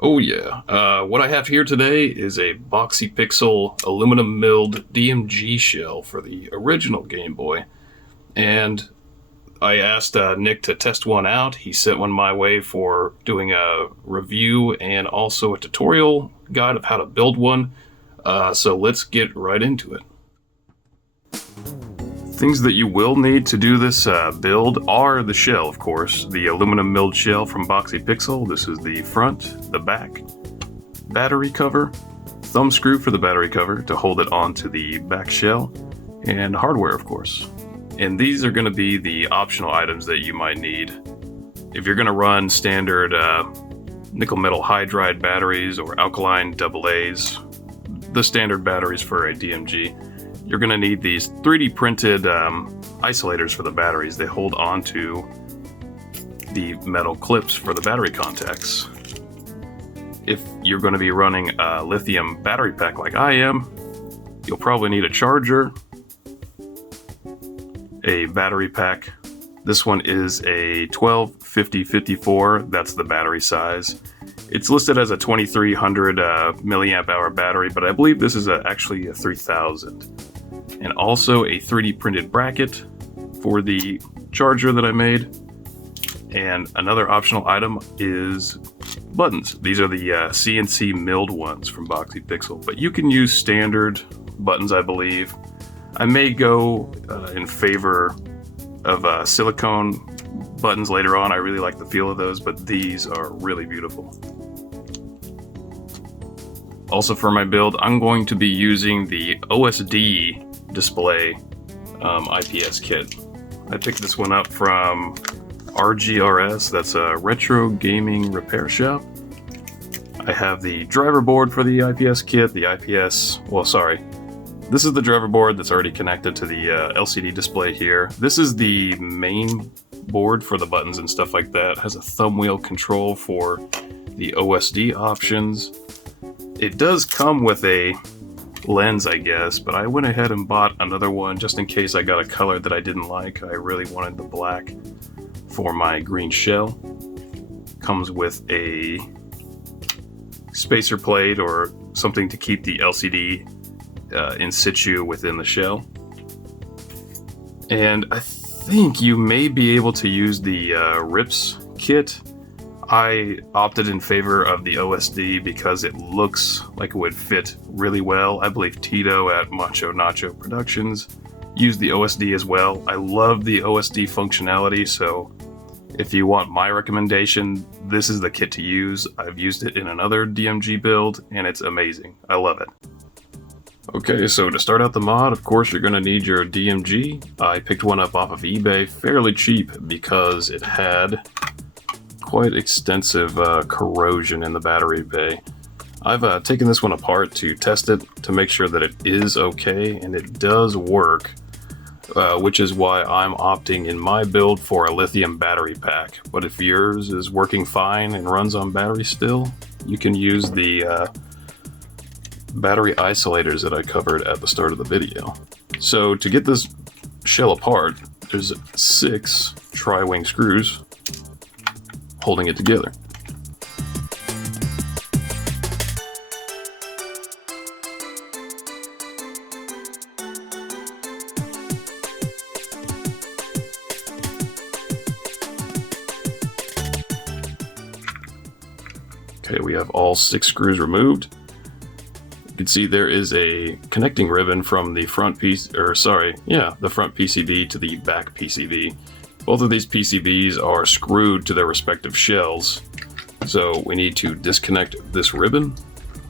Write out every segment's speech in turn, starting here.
Oh yeah. What I have here today is a boxy pixel aluminum milled DMG shell for the original Game Boy. And I asked Nick to test one out. He sent one my way for doing a review and also a tutorial guide of how to build one. So let's get right into it. Things that you will need to do this build are the shell, of course. The aluminum milled shell from Boxy Pixel. This is the front, the back, battery cover, thumb screw for the battery cover to hold it onto the back shell, and hardware, of course. And these are going to be the optional items that you might need. If you're going to run standard nickel metal hydride batteries or alkaline AA's, the standard batteries for a DMG, you're going to need these 3D printed isolators for the batteries. They hold onto the metal clips for the battery contacts. If you're going to be running a lithium battery pack like I am, you'll probably need a charger, a battery pack. This one is a 125054, that's the battery size. It's listed as a 2300 milliamp hour battery, but I believe this is actually a 3000. And also a 3D printed bracket for the charger that I made. And another optional item is buttons. These are the CNC milled ones from Boxy Pixel, but you can use standard buttons, I believe. I may go in favor of silicone buttons later on. I really like the feel of those, but these are really beautiful. Also for my build, I'm going to be using the OSD Display IPS kit. I picked this one up from RGRS, that's a retro gaming repair shop. I have the driver board for the IPS kit, this is the driver board that's already connected to the LCD display here. This is the main board for the buttons and stuff like that. It has a Thumbwheel control for the OSD options. It does come with a lens, I guess, but I went ahead and bought another one just in case I got a color that I didn't like. I really wanted the black for my green shell. Comes with a spacer plate or something to keep the LCD in situ within the shell. And I think you may be able to use the RIPS kit. I opted in favor of the OSD because it looks like it would fit really well. I believe Tito at Macho Nacho Productions used the OSD as well. I love the OSD functionality, so if you want my recommendation, this is the kit to use. I've used it in another DMG build, and it's amazing. I love it. Okay, so to start out the mod, of course, you're going to need your DMG. I picked one up off of eBay fairly cheap because it had quite extensive corrosion in the battery bay. I've taken this one apart to test it to make sure that it is okay, and it does work, which is why I'm opting in my build for a lithium battery pack. But if yours is working fine and runs on battery still, you can use the battery isolators that I covered at the start of the video. So to get this shell apart, there's 6 tri-wing screws holding it together. Okay, we have all 6 screws removed. You can see there is a connecting ribbon from the front the front PCB to the back PCB. Both of these PCBs are screwed to their respective shells, so we need to disconnect this ribbon.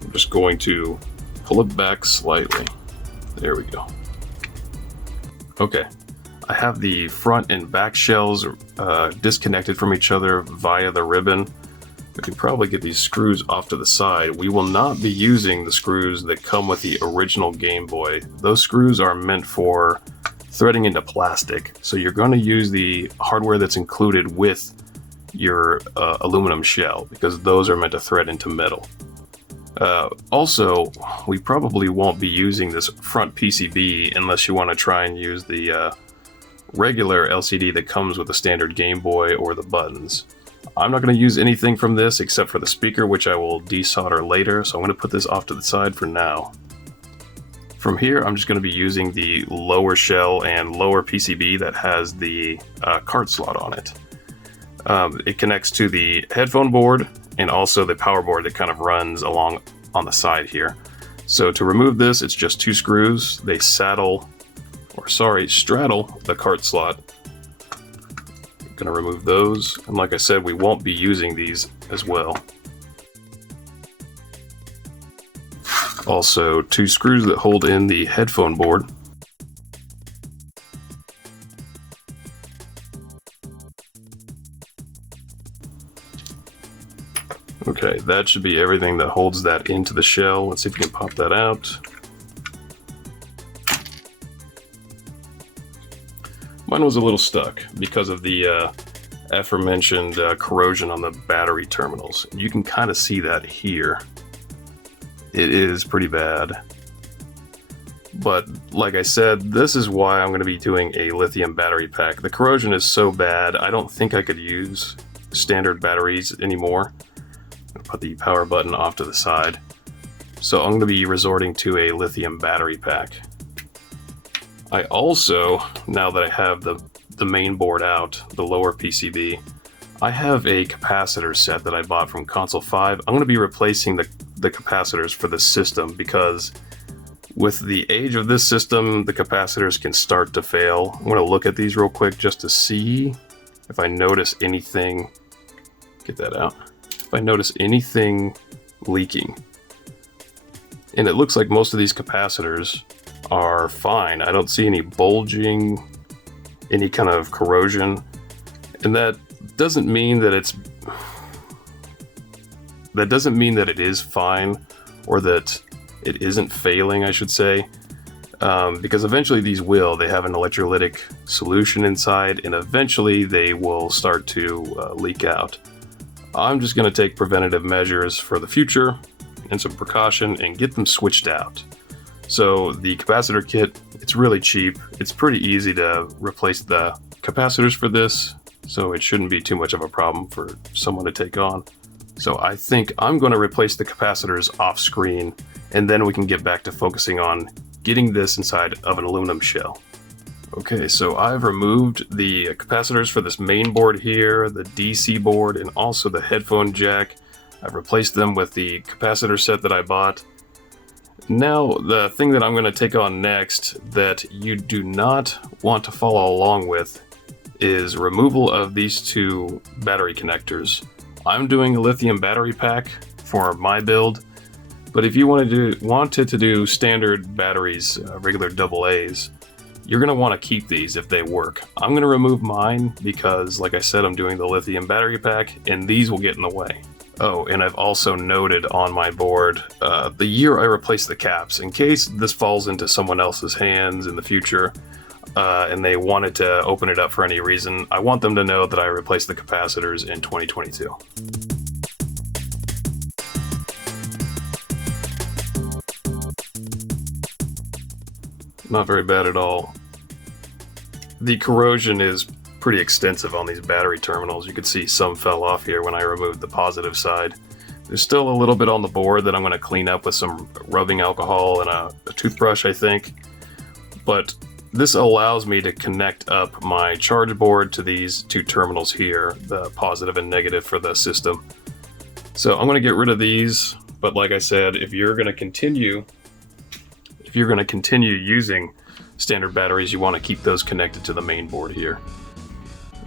I'm just going to pull it back slightly. There we go. Okay, I have the front and back shells disconnected from each other via the ribbon. We can probably get these screws off to the side. We will not be using the screws that come with the original Game Boy. Those screws are meant for threading into plastic, so you're going to use the hardware that's included with your aluminum shell, because those are meant to thread into metal. Also, we probably won't be using this front PCB unless you want to try and use the regular LCD that comes with the standard Game Boy or the buttons. I'm not going to use anything from this except for the speaker, which I will desolder later, so I'm going to put this off to the side for now. From here, I'm just going to be using the lower shell and lower PCB that has the card slot on it. It connects to the headphone board and also the power board that kind of runs along on the side here. So to remove this, it's just 2 screws. They straddle the cart slot. I'm gonna remove those, and like I said, we won't be using these as well. Also, 2 screws that hold in the headphone board. Okay, that should be everything that holds that into the shell. Let's see if we can pop that out. Mine was a little stuck because of the aforementioned corrosion on the battery terminals. You can kind of see that here. It is pretty bad. But like I said, this is why I'm going to be doing a lithium battery pack. The corrosion is so bad, I don't think I could use standard batteries anymore. I'm going to put the power button off to the side. So I'm going to be resorting to a lithium battery pack. I also, now that I have the main board out, the lower PCB, I have a capacitor set that I bought from Console 5. I'm going to be replacing the capacitors for the system because with the age of this system, the capacitors can start to fail. I'm going to look at these real quick just to see if I notice anything. Get that out. If I notice anything leaking. And it looks like most of these capacitors are fine. I don't see any bulging, any kind of corrosion. And that doesn't mean that it is fine, or that it isn't failing, I should say, because eventually these they have an electrolytic solution inside, and eventually they will start to leak out. I'm just going to take preventative measures for the future and some precaution and get them switched out. So the capacitor kit, it's really cheap. It's pretty easy to replace the capacitors for this, so it shouldn't be too much of a problem for someone to take on. So I think I'm going to replace the capacitors off screen, and then we can get back to focusing on getting this inside of an aluminum shell. Okay, so I've removed the capacitors for this main board here, the DC board, and also the headphone jack. I've replaced them with the capacitor set that I bought. Now, the thing that I'm going to take on next that you do not want to follow along with is removal of these 2 battery connectors. I'm doing a lithium battery pack for my build, but if you wanted to do standard batteries, regular AA's, you're going to want to keep these if they work. I'm going to remove mine because, like I said, I'm doing the lithium battery pack, and these will get in the way. Oh, and I've also noted on my board the year I replaced the caps, in case this falls into someone else's hands in the future and they wanted to open it up for any reason. I want them to know that I replaced the capacitors in 2022. Not very bad at all. The corrosion is pretty extensive on these battery terminals. You can see some fell off here when I removed the positive side. There's still a little bit on the board that I'm going to clean up with some rubbing alcohol and a toothbrush, I think. But this allows me to connect up my charge board to these 2 terminals here, the positive and negative for the system. So I'm going to get rid of these, but like I said, if you're going to continue using standard batteries, you want to keep those connected to the main board here.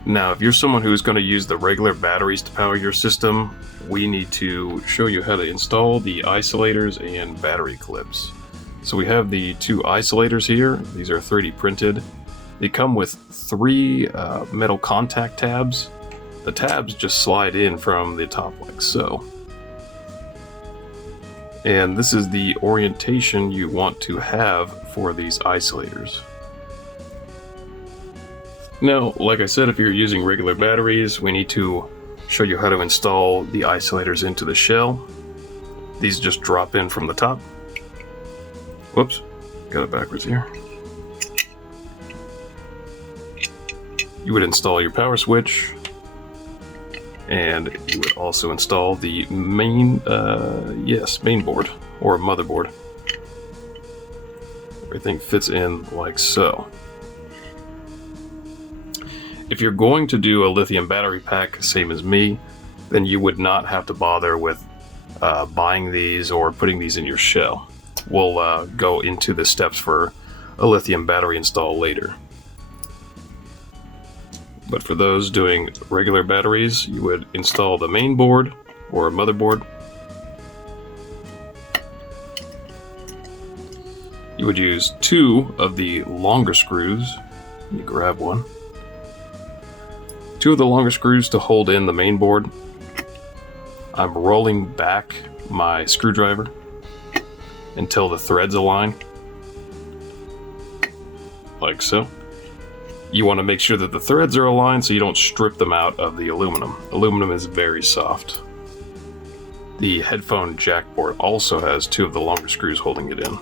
Now, if you're someone who's going to use the regular batteries to power your system, we need to show you how to install the isolators and battery clips. So we have the 2 isolators here. These are 3D printed. They come with 3 metal contact tabs. The tabs just slide in from the top like so. And this is the orientation you want to have for these isolators. Now, like I said, if you're using regular batteries, we need to show you how to install the isolators into the shell. These just drop in from the top. Whoops, got it backwards here. You would install your power switch, And you would also install the main board or motherboard. Everything fits in like so. If you're going to do a lithium battery pack, same as me, then you would not have to bother with buying these or putting these in your shell. We'll go into the steps for a lithium battery install later. But for those doing regular batteries, you would install the main board or a motherboard. You would use 2 of the longer screws. Let me grab one. 2 of the longer screws to hold in the main board. I'm rolling back my screwdriver until the threads align, like so. You want to make sure that the threads are aligned so you don't strip them out of the aluminum. Aluminum is very soft. The headphone jack board also has 2 of the longer screws holding it in.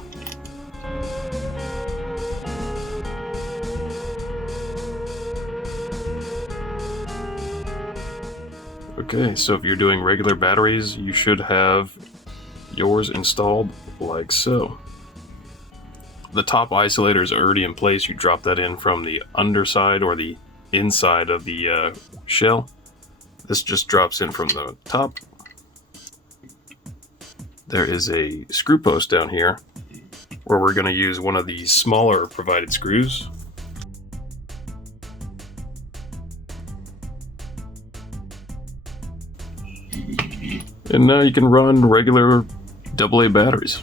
Okay, so if you're doing regular batteries, you should have yours installed like so. The top isolator is already in place. You drop that in from the underside or the inside of the shell. This just drops in from the top. There is a screw post down here where we're going to use one of the smaller provided screws. And now you can run regular AA batteries.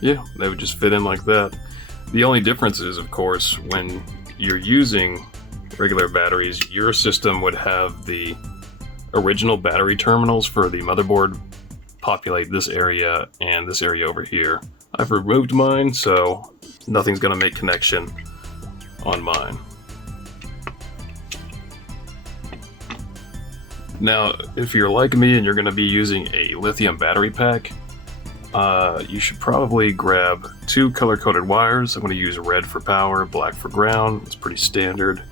Yeah, they would just fit in like that. The only difference is, of course, when you're using regular batteries, your system would have the original battery terminals for the motherboard populate this area and this area over here. I've removed mine, so nothing's going to make connection on mine. Now, if you're like me and you're going to be using a lithium battery pack, you should probably grab 2 color-coded wires. I'm going to use red for power, black for ground. It's pretty standard.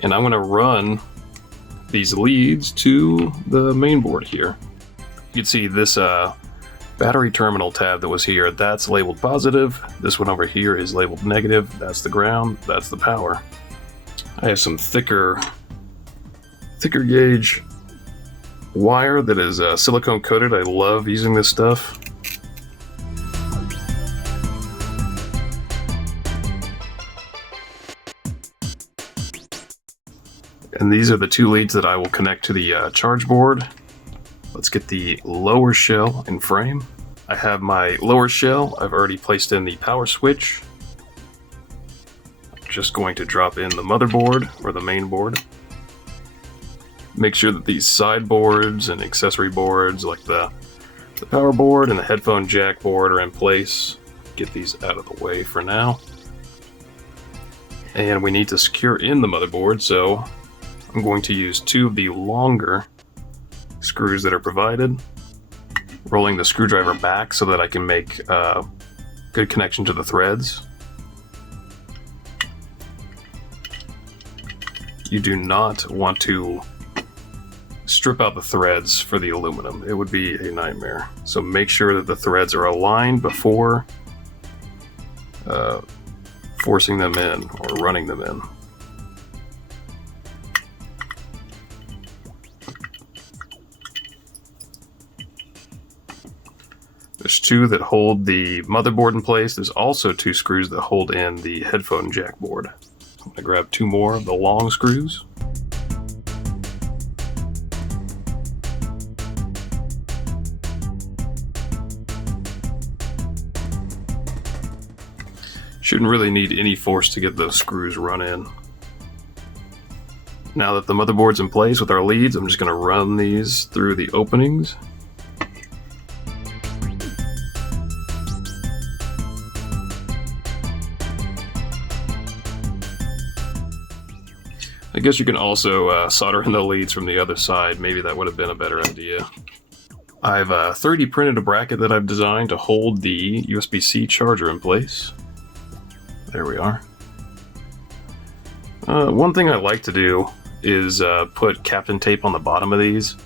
And I'm going to run these leads to the main board here. You can see this battery terminal tab that was here, that's labeled positive. This one over here is labeled negative. That's the ground, that's the power. I have some thicker gauge wire that is silicone coated. I love using this stuff. And these are the 2 leads that I will connect to the charge board. Let's get the lower shell in frame. I have my lower shell. I've already placed in the power switch. I'm just going to drop in the motherboard or the main board. Make sure that these side boards and accessory boards like the power board and the headphone jack board are in place. Get these out of the way for now. And we need to secure in the motherboard, so I'm going to use 2 of the longer screws that are provided, rolling the screwdriver back so that I can make a good connection to the threads. You do not want to strip out the threads for the aluminum. It would be a nightmare. So make sure that the threads are aligned before forcing them in or running them in. There's 2 that hold the motherboard in place. There's also 2 screws that hold in the headphone jack board. I'm going to grab 2 more of the long screws. Shouldn't really need any force to get those screws run in. Now that the motherboard's in place with our leads, I'm just going to run these through the openings. I guess you can also solder in the leads from the other side. Maybe that would have been a better idea. I've 3D printed a bracket that I've designed to hold the USB-C charger in place. There we are. One thing I like to do is put Captain tape on the bottom of these.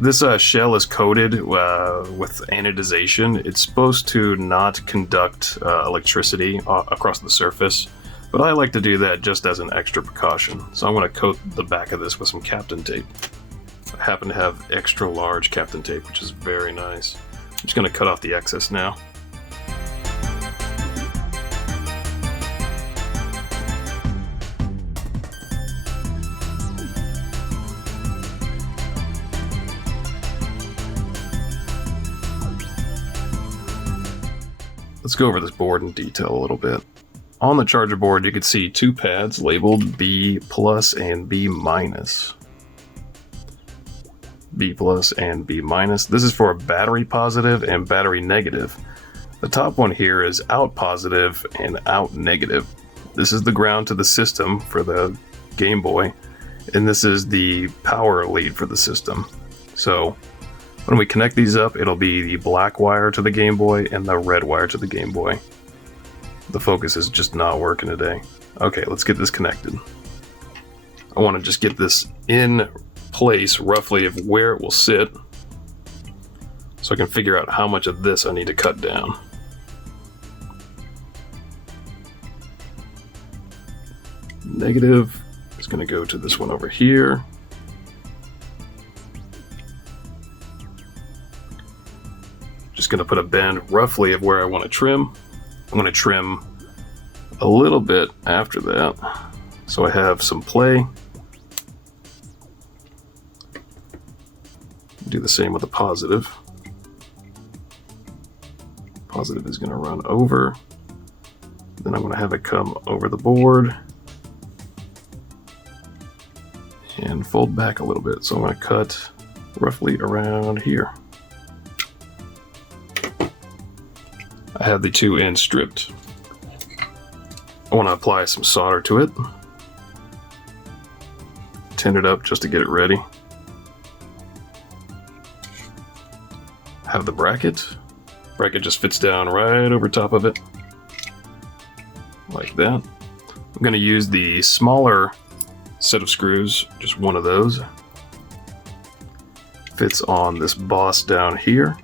This shell is coated with anodization. It's supposed to not conduct electricity across the surface, but I like to do that just as an extra precaution. So I'm going to coat the back of this with some Captain tape. I happen to have extra large Captain tape, which is very nice. I'm just going to cut off the excess now. Let's go over this board in detail a little bit. On the charger board, you can see two pads labeled B plus and B minus. B plus and B minus. This is for battery positive and battery negative. The top one here is out positive and out negative. This is the ground to the system for the Game Boy, and this is the power lead for the system. So when we connect these up, it'll be the black wire to the Game Boy and the red wire to the Game Boy. The focus is just not working today. Okay, let's get this connected. I want to just get this in place roughly of where it will sit, so I can figure out how much of this I need to cut down. Negative is going to go to this one over here. Just going to put a bend roughly of where I want to trim. I'm going to trim a little bit after that, so I have some play. Do the same with the positive. Positive is going to run over. Then I'm going to have it come over the board and fold back a little bit. So I'm going to cut roughly around here. I have the two ends stripped. I want to apply some solder to it. Tin it up just to get it ready. Have the bracket. Bracket just fits down right over top of it. Like that. I'm going to use the smaller set of screws, just one of those. Fits on this boss down here.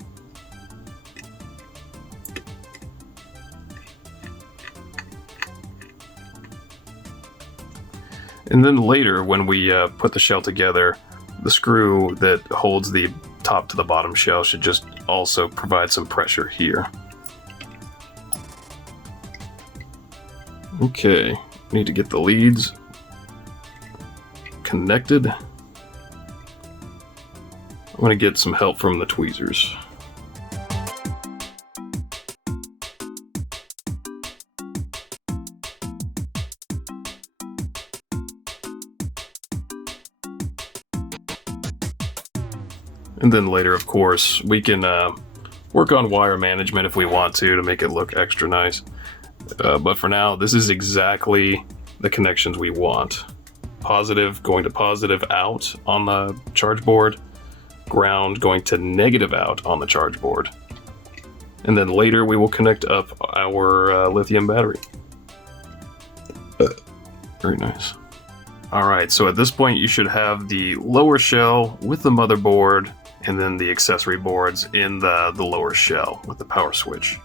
And then later, when we put the shell together, the screw that holds the top to the bottom shell should just also provide some pressure here. Okay, need to get the leads connected. I'm going to get some help from the tweezers. And then later, of course, we can work on wire management if we want to make it look extra nice. But for now, this is exactly the connections we want. Positive going to positive out on the charge board, ground going to negative out on the charge board. And then later we will connect up our lithium battery. Very nice. Alright, so at this point you should have the lower shell with the motherboard and then the accessory boards in the lower shell with the power switch.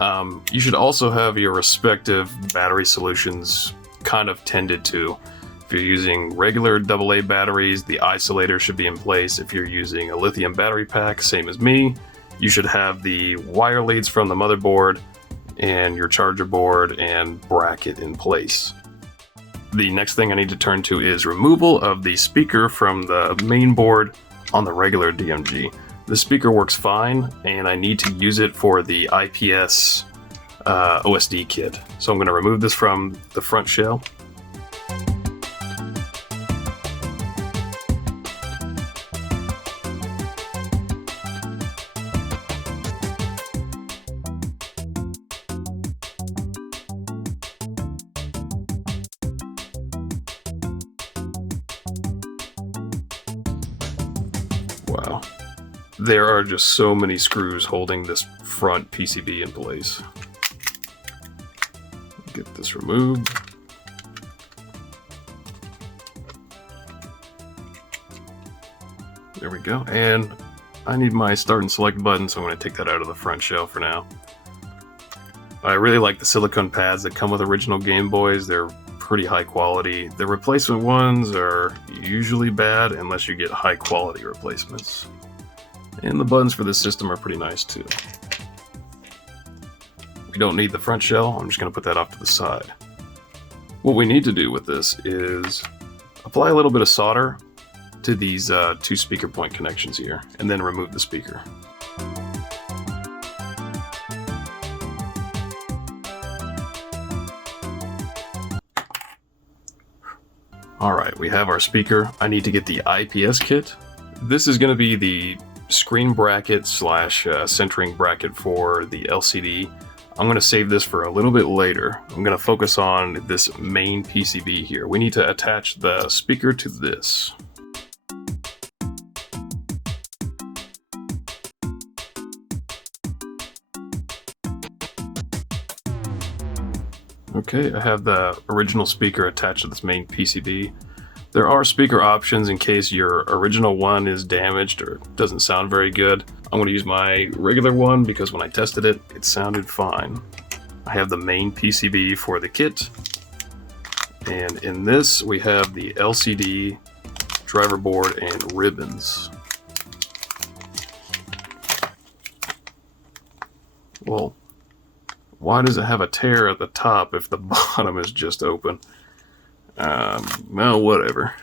You should also have your respective battery solutions kind of tended to. If you're using regular AA batteries, the isolator should be in place. If you're using a lithium battery pack, same as me, you should have the wire leads from the motherboard and your charger board and bracket in place. The next thing I need to turn to is removal of the speaker from the main board on the regular DMG. The speaker works fine, and I need to use it for the IPS OSD kit. So I'm going to remove this from the front shell. Wow. there are just so many screws holding this front PCB in place. Get this removed. There we go. And I need my start and select button, so I'm going to take that out of the front shell for now. I really like the silicone pads that come with original Game Boys. They're pretty high quality. The replacement ones are usually bad unless you get high quality replacements. And the buttons for this system are pretty nice too. We don't need the front shell. I'm just going to put that off to the side. What we need to do with this is apply a little bit of solder to these two speaker point connections here, and then remove the speaker. Alright, we have our speaker. I need to get the IPS kit. This is going to be the screen bracket slash centering bracket for the LCD. I'm going to save this for a little bit later. I'm going to focus on this main PCB here. We need to attach the speaker to this. Okay, I have the original speaker attached to this main PCB. There are speaker options in case your original one is damaged or doesn't sound very good. I'm going to use my regular one because when I tested it, it sounded fine. I have the main PCB for the kit. And in this, we have the LCD, driver board, and ribbons. Well, why does it have a tear at the top if the bottom is just open? Well, whatever.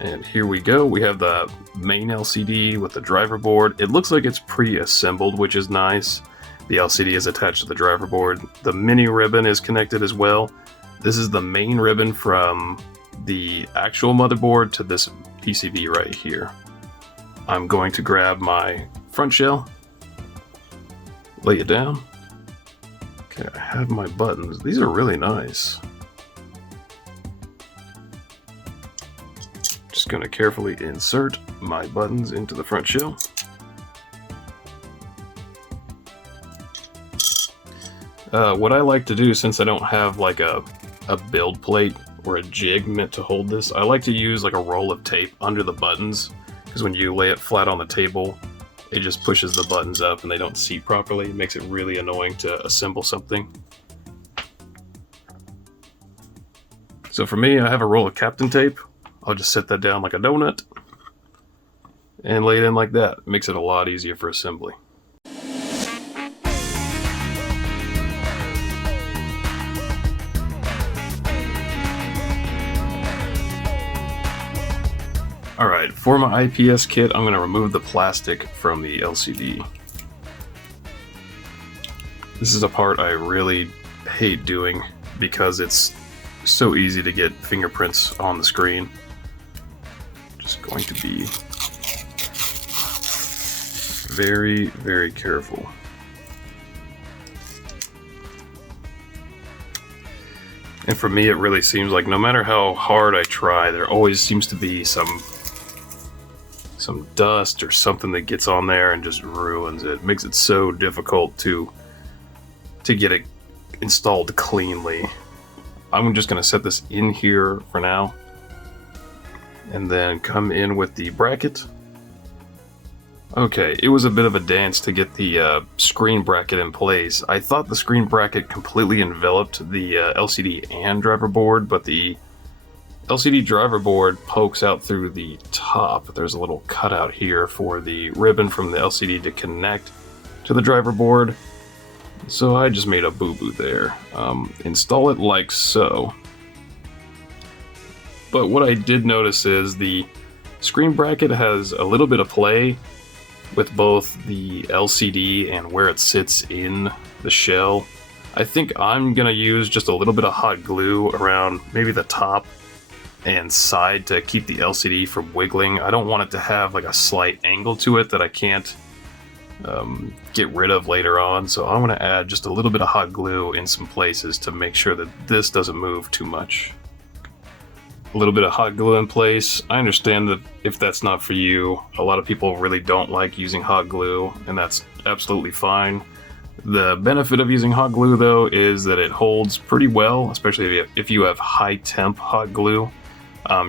And here we go. We have the main LCD with the driver board. It looks like it's pre-assembled, which is nice. The LCD is attached to the driver board. The mini ribbon is connected as well. This is the main ribbon from the actual motherboard to this PCB right here. I'm going to grab my front shell, lay it down. Okay, I have my buttons. These are really nice. Just going to carefully insert my buttons into the front shell. What I like to do, since I don't have like a build plate or a jig meant to hold this, I like to use like a roll of tape under the buttons, because when you lay it flat on the table, it just pushes the buttons up and they don't seat properly. It makes it really annoying to assemble something. So for me, I have a roll of Captain tape. I'll just set that down like a donut and lay it in like that. It makes it a lot easier for assembly. Alright, for my IPS kit, I'm going to remove the plastic from the LCD. This is a part I really hate doing because it's so easy to get fingerprints on the screen. Just going to be very, very careful. And for me, it really seems like no matter how hard I try, there always seems to be some dust or something that gets on there and just ruins it. It makes it so difficult to get it installed cleanly. I'm just going to set this in here for now and then come in with the bracket. Okay, it was a bit of a dance to get the screen bracket in place. I thought the screen bracket completely enveloped the LCD and driver board, but the LCD driver board pokes out through the top. There's a little cutout here for the ribbon from the LCD to connect to the driver board. So I just made a boo-boo there. Install it like so. But what I did notice is the screen bracket has a little bit of play with both the LCD and where it sits in the shell. I think I'm gonna use just a little bit of hot glue around maybe the top and side to keep the LCD from wiggling. I don't want it to have like a slight angle to it that I can't get rid of later on, so I'm going to add just a little bit of hot glue in some places to make sure that this doesn't move too much. a little bit of hot glue in place. I understand that if that's not for you, a lot of people really don't like using hot glue, and that's absolutely fine. The benefit of using hot glue though is that it holds pretty well, especially if you have high temp hot glue.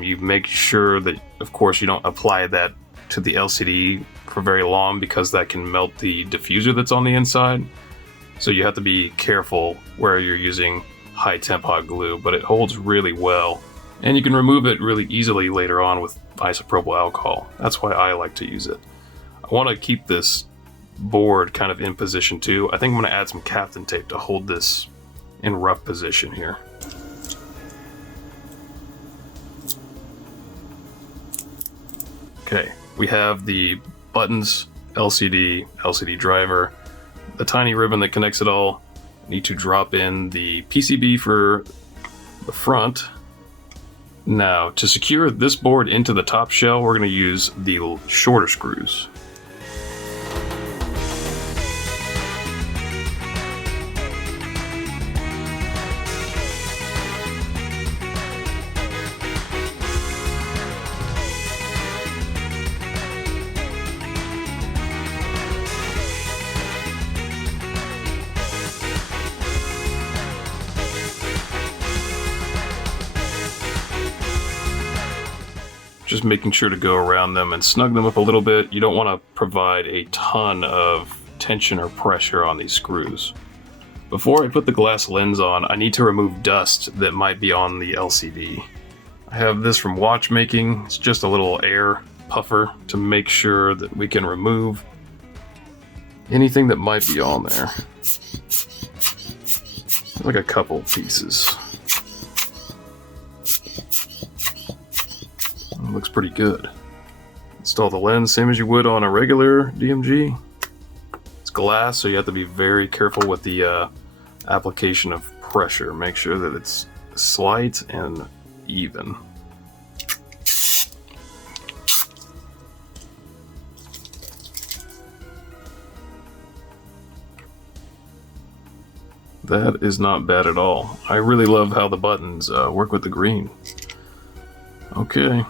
You make sure that, of course, you don't apply that to the LCD for very long because that can melt the diffuser that's on the inside. So you have to be careful where you're using high temp hot glue, but it holds really well. And you can remove it really easily later on with isopropyl alcohol. That's why I like to use it. I want to keep this board kind of in position too. I think I'm going to add some Captain tape to hold this in rough position here. Okay, we have the buttons, LCD driver, the tiny ribbon that connects it all. Need to drop in the PCB for the front. Now, to secure this board into the top shell, we're going to use the shorter screws. Just making sure to go around them and snug them up a little bit. You don't want to provide a ton of tension or pressure on these screws. Before I put the glass lens on, I need to remove dust that might be on the LCD. I have this from watchmaking. It's just a little air puffer to make sure that we can remove anything that might be on there. Like a couple pieces. Looks pretty good. Install the lens same as you would on a regular DMG. It's glass, so you have to be very careful with the application of pressure. Make sure that it's slight and even. That is not bad at all. I really love how the buttons work with the green. Okay.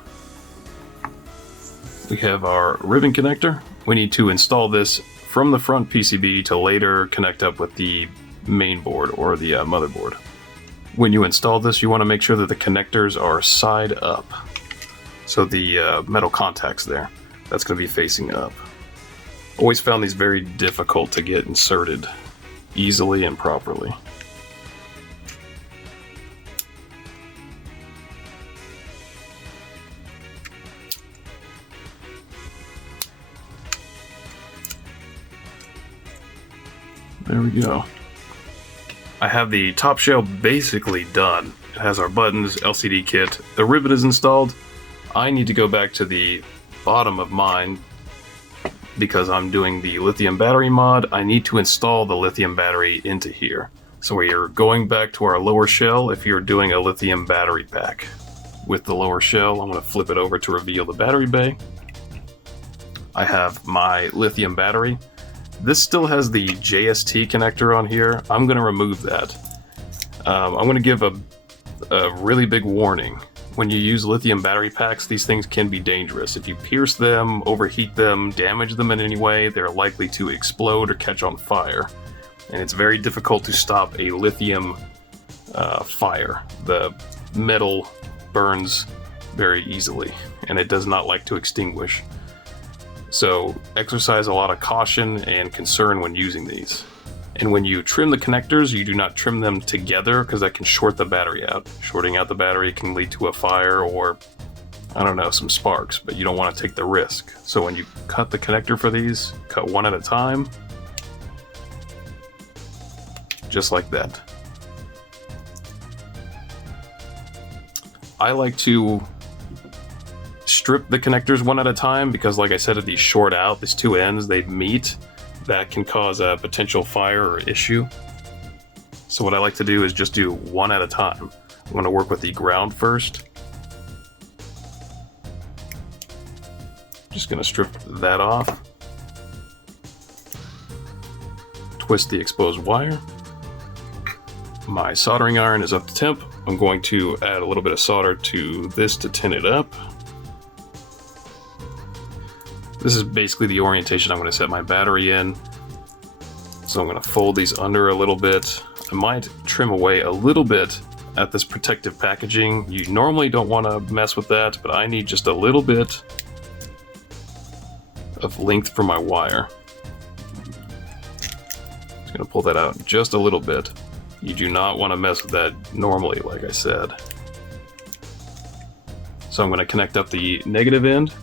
We have our ribbon connector. We need to install this from the front PCB to later connect up with the main board or the motherboard. When you install this, you want to make sure that the connectors are side up. So the metal contacts there, that's going to be facing up. Always found these very difficult to get inserted easily and properly. There we go. I have the top shell basically done. It has our buttons, LCD kit, the ribbon is installed. I need to go back to the bottom of mine because I'm doing the lithium battery mod. I need to install the lithium battery into here. So we are going back to our lower shell if you're doing a lithium battery pack. With the lower shell, I'm going to flip it over to reveal the battery bay. I have my lithium battery. This still has the JST connector on here. I'm going to remove that. I'm going to give a really big warning. When you use lithium battery packs, these things can be dangerous. If you pierce them, overheat them, damage them in any way, they're likely to explode or catch on fire. And it's very difficult to stop a lithium fire. The metal burns very easily, and it does not like to extinguish. So exercise a lot of caution and concern when using these. And when you trim the connectors, you do not trim them together because that can short the battery out. Shorting out the battery can lead to a fire or, I don't know, some sparks, but you don't want to take the risk. So when you cut the connector for these, cut one at a time, just like that. I like to strip the connectors one at a time because, like I said, if these short out, these two ends, they meet, that can cause a potential fire or issue. So what I like to do is just do one at a time. I'm going to work with the ground first. Just going to strip that off. Twist the exposed wire. My soldering iron is up to temp. I'm going to add a little bit of solder to this to tin it up. This is basically the orientation I'm going to set my battery in. So I'm going to fold these under a little bit. I might trim away a little bit at this protective packaging. You normally don't want to mess with that, but I need just a little bit of length for my wire. Just going to pull that out just a little bit. You do not want to mess with that normally, like I said. So I'm going to connect up the negative end.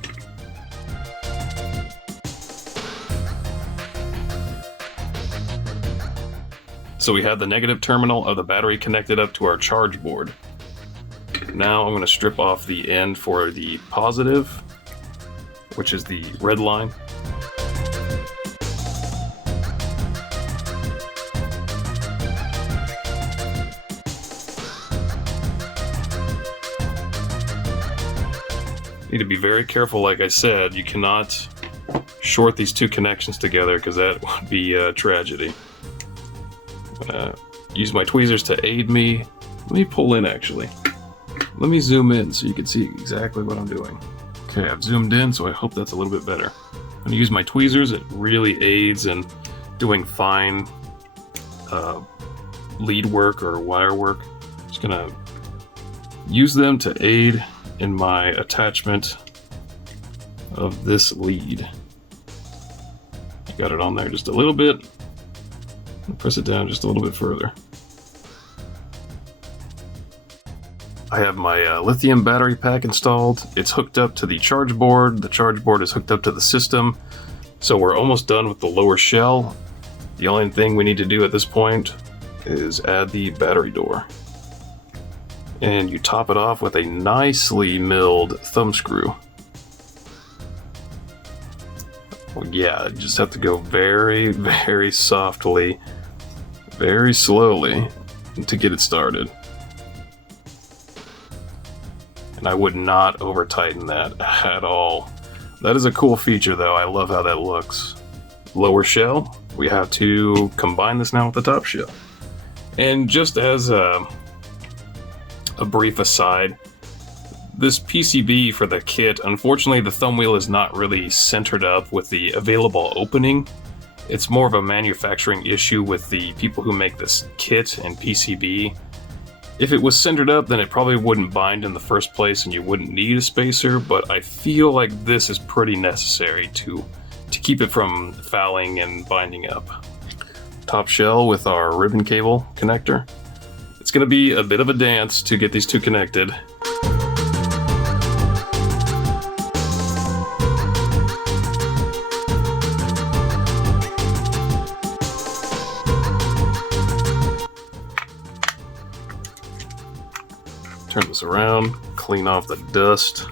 So we have the negative terminal of the battery connected up to our charge board. Now I'm going to strip off the end for the positive, which is the red line. Need to be very careful, like I said. You cannot short these two connections together because that would be a tragedy. Use my tweezers to aid me. Let me pull in actually. Let me zoom in so you can see exactly what I'm doing. Okay, I've zoomed in, so I hope that's a little bit better. I'm going to use my tweezers. It really aids in doing fine lead work or wire work. Just going to use them to aid in my attachment of this lead. I got it on there just a little bit. Press it down just a little bit further. I have my lithium battery pack installed. It's hooked up to the charge board. The charge board is hooked up to the system. So we're almost done with the lower shell. The only thing we need to do at this point is add the battery door. And you top it off with a nicely milled thumb screw. Well, yeah, you just have to go very, very softly, very slowly to get it started. And I would not over tighten that at all. That is a cool feature though. I love how that looks. Lower shell, we have to combine this now with the top shell. And just as a brief aside, this PCB for the kit, unfortunately the Thumbwheel is not really centered up with the available opening. It's more of a manufacturing issue with the people who make this kit and PCB. If it was centered up, then it probably wouldn't bind in the first place and you wouldn't need a spacer, but I feel like this is pretty necessary to keep it from fouling and binding up. Top shell with our ribbon cable connector. It's going to be a bit of a dance to get these two connected. Turn this around, clean off the dust.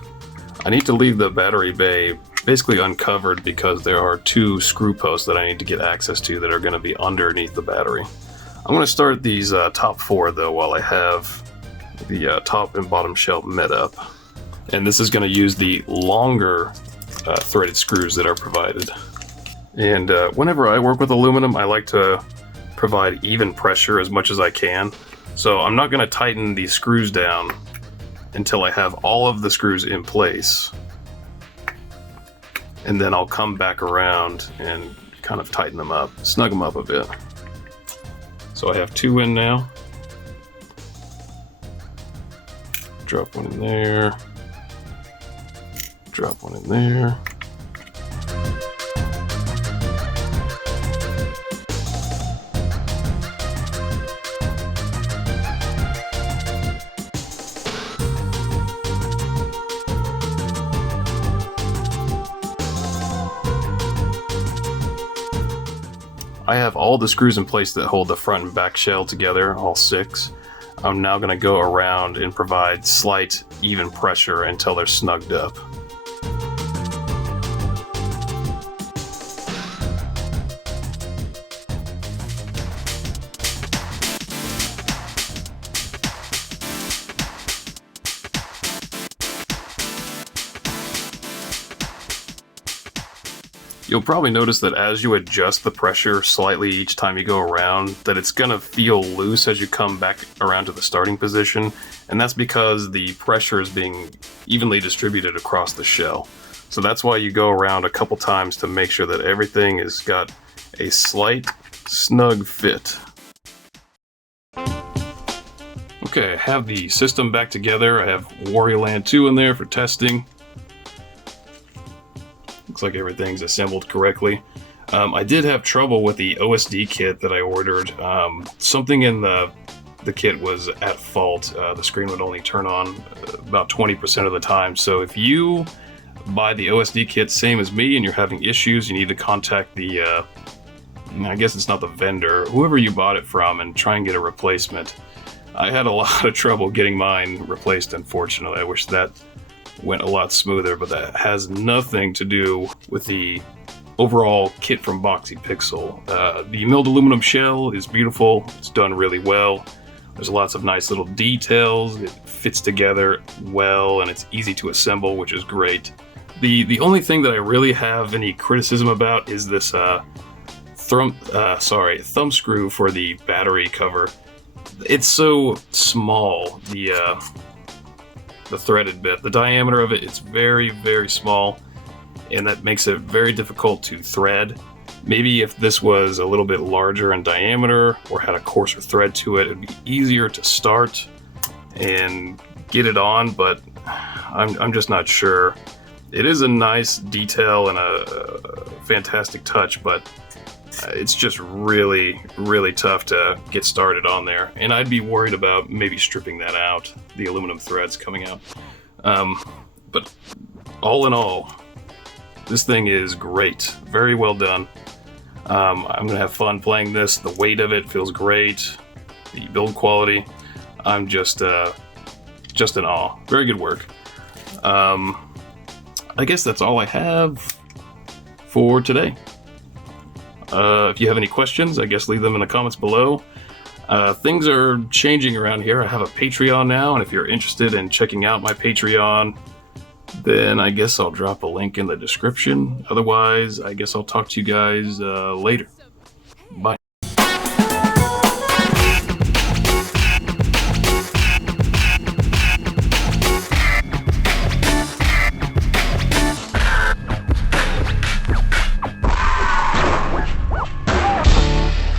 I need to leave the battery bay basically uncovered because there are two screw posts that I need to get access to that are going to be underneath the battery. I'm going to start these top four though while I have the top and bottom shell met up. And this is going to use the longer threaded screws that are provided. And whenever I work with aluminum, I like to provide even pressure as much as I can. So I'm not going to tighten these screws down until I have all of the screws in place. And then I'll come back around and kind of tighten them up, snug them up a bit. So I have two in now. Drop one in there. Drop one in there. I have all the screws in place that hold the front and back shell together, all six. I'm now going to go around and provide slight, even pressure until they're snugged up. You'll probably notice that as you adjust the pressure slightly each time you go around, that it's gonna feel loose as you come back around to the starting position, and that's because the pressure is being evenly distributed across the shell. So that's why you go around a couple times to make sure that everything has got a slight, snug fit. Okay, I have the system back together. I have Wario Land 2 in there for testing. Looks like everything's assembled correctly. I did have trouble with the OSD kit that I ordered. Something in the kit was at fault. The screen would only turn on about 20% of the time. So if you buy the OSD kit same as me and you're having issues, you need to contact the, I guess it's not the vendor, whoever you bought it from, and try and get a replacement. I had a lot of trouble getting mine replaced, unfortunately. I wish that went a lot smoother, but that has nothing to do with the overall kit from Boxy Pixel. The milled aluminum shell is beautiful. It's done really well. There's lots of nice little details. It fits together well, and it's easy to assemble, which is great. The only thing that I really have any criticism about is this thumb screw for the battery cover. It's so small, the threaded bit. The diameter of it is very, very small, and that makes it very difficult to thread. Maybe if this was a little bit larger in diameter or had a coarser thread to it, it'd be easier to start and get it on, but I'm just not sure. It is a nice detail and a fantastic touch, but it's just really, really tough to get started on there. And I'd be worried about maybe stripping that out, the aluminum threads coming out. But all in all, this thing is great. Very well done. I'm going to have fun playing this. The weight of it feels great. The build quality, I'm just in awe. Very good work. I guess that's all I have for today. If you have any questions, I guess leave them in the comments below. Things are changing around here. I have a Patreon now, and if you're interested in checking out my Patreon, then I guess I'll drop a link in the description. Otherwise, I guess I'll talk to you guys later.